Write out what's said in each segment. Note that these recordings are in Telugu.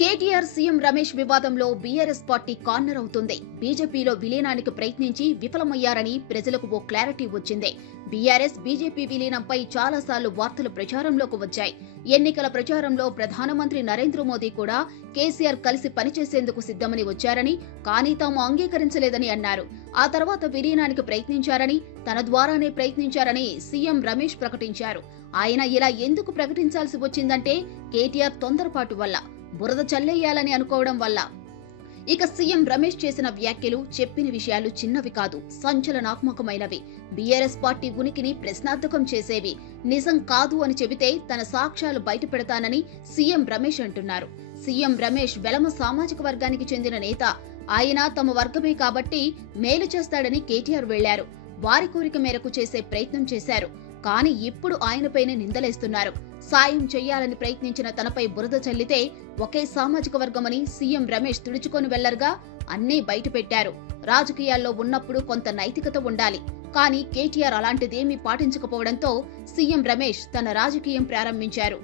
కేటీఆర్ సీఎం రమేష్ వివాదంలో బీఆర్ఎస్ పార్టీ కార్నర్ అవుతుంది. బీజేపీలో విలీనానికి ప్రయత్నించి విఫలమయ్యారని ప్రజలకు ఓ క్లారిటీ వచ్చింది. బీఆర్ఎస్ బీజేపీ విలీనంపై చాలాసార్లు వార్తలు ప్రచారంలోకి వచ్చాయి. ఎన్నికల ప్రచారంలో ప్రధానమంత్రి నరేంద్ర మోదీ కూడా కేసీఆర్ కలిసి పనిచేసేందుకు సిద్ధమని వచ్చారని కానీ తాము అంగీకరించలేదని అన్నారు. ఆ తర్వాత విలీనానికి ప్రయత్నించారని తన ద్వారానే ప్రయత్నించారని సీఎం రమేష్ ప్రకటించారు. ఆయన ఇలా ఎందుకు ప్రకటించాల్సి వచ్చిందంటే కేటీఆర్ తొందరపాటు వల్ల. బురద చల్లేయాలని అనుకోవడం వల్ల. ఇక సీఎం రమేష్ చేసిన వ్యాఖ్యలు చెప్పిన విషయాలు చిన్నవి కాదు సంచలనాత్మకమైనవి. బీఆర్ఎస్ పార్టీ ఉనికిని ప్రశ్నార్థకం చేసేవి. నిజం కాదు అని చెబితే తన సాక్ష్యాలు బయటపెడతానని సీఎం రమేష్ అంటున్నారు. సీఎం రమేష్ వెలమ సామాజిక వర్గానికి చెందిన నేత. ఆయన తమ వర్గమే కాబట్టి మేలు చేస్తాడని కేటీఆర్ వెళ్ళారు. వారి కోరిక మేరకు చేసే ప్రయత్నం చేశారు. కానీ ఇప్పుడు ఆయనపైనే నిందలేస్తున్నారు. సాయం చేయాలని ప్రయత్నించిన తనపై బురద చల్లితే ఒకే సామాజిక వర్గమని సీఎం రమేష్ తుడుచుకొని వెళ్ళరుగా అన్నీ బయటపెట్టారు. రాజకీయాల్లో ఉన్నప్పుడు కొంత నైతికత ఉండాలి. కానీ కేటీఆర్ అలాంటిదేమీ పాటించకపోవడంతో సీఎం రమేష్ తన రాజకీయం ప్రారంభించారు.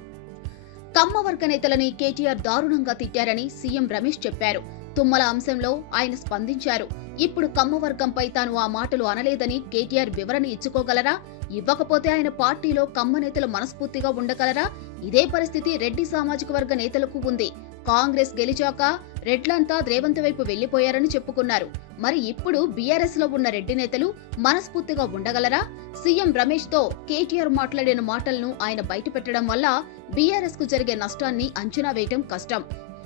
కమ్మ వర్గ నేతలని కేటీఆర్ దారుణంగా తిట్టారని సీఎం రమేష్ చెప్పారు. తుమ్మల అంశంలో ఆయన స్పందించారు. ఇప్పుడు కమ్మ వర్గంపై తాను ఆ మాటలు అనలేదని కేటీఆర్ వివరణ ఇచ్చుకోగలరా? ఇవ్వకపోతే ఆయన పార్టీలో కమ్మ నేతలు మనస్ఫూర్తిగా ఉండగలరా? ఇదే పరిస్థితి రెడ్డి సామాజిక వర్గ నేతలకు ఉంది. కాంగ్రెస్ గెలిచాక రెడ్లంతా రేవంత్ వైపు వెళ్ళిపోయారని చెప్పుకున్నారు. మరి ఇప్పుడు బీఆర్ఎస్లో ఉన్న రెడ్డి నేతలు మనస్ఫూర్తిగా ఉండగలరా? సీఎం రమేష్తో కేటీఆర్ మాట్లాడిన మాటలను ఆయన బయటపెట్టడం వల్ల బీఆర్ఎస్కు జరిగే నష్టాన్ని అంచనా వేయటం కష్టం.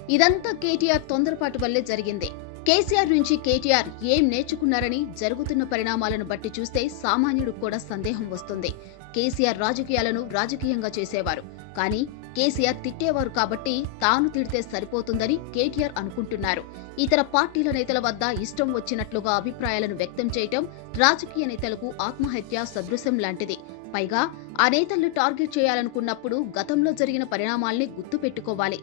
ఇదంతా కేటీఆర్ తొందరపాటు వల్లే జరిగింది. కేసీఆర్ నుంచి కేటీఆర్ ఏం నేర్చుకున్నారని జరుగుతున్న పరిణామాలను బట్టి చూస్తే సామాన్యుడు కూడా సందేహం వస్తుంది. కేసీఆర్ రాజకీయాలను రాజకీయంగా చేసేవారు. కానీ కేసీఆర్ తిట్టేవారు కాబట్టి తాను తిడితే సరిపోతుందని కేటీఆర్ అనుకుంటున్నారు. ఇతర పార్టీల నేతల వద్ద ఇష్టం వచ్చినట్లుగా అభిప్రాయాలను వ్యక్తం చేయటం రాజకీయ నేతలకు ఆత్మహత్య సదృశం లాంటిది. పైగా ఆ నేతలను టార్గెట్ చేయాలనుకున్నప్పుడు గతంలో జరిగిన పరిణామాల్ని గుర్తుపెట్టుకోవాలి.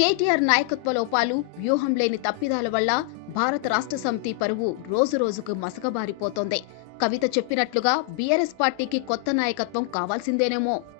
కేటీఆర్ నాయకత్వ లోపాలు వ్యూహం లేని తప్పిదాల వల్ల భారత రాష్ట్ర సమితి పరువు రోజు రోజుకు మసకబారిపోతోంది. కవిత చెప్పినట్లుగా బీఆర్ఎస్ పార్టీకి కొత్త నాయకత్వం కావాల్సిందేనేమో.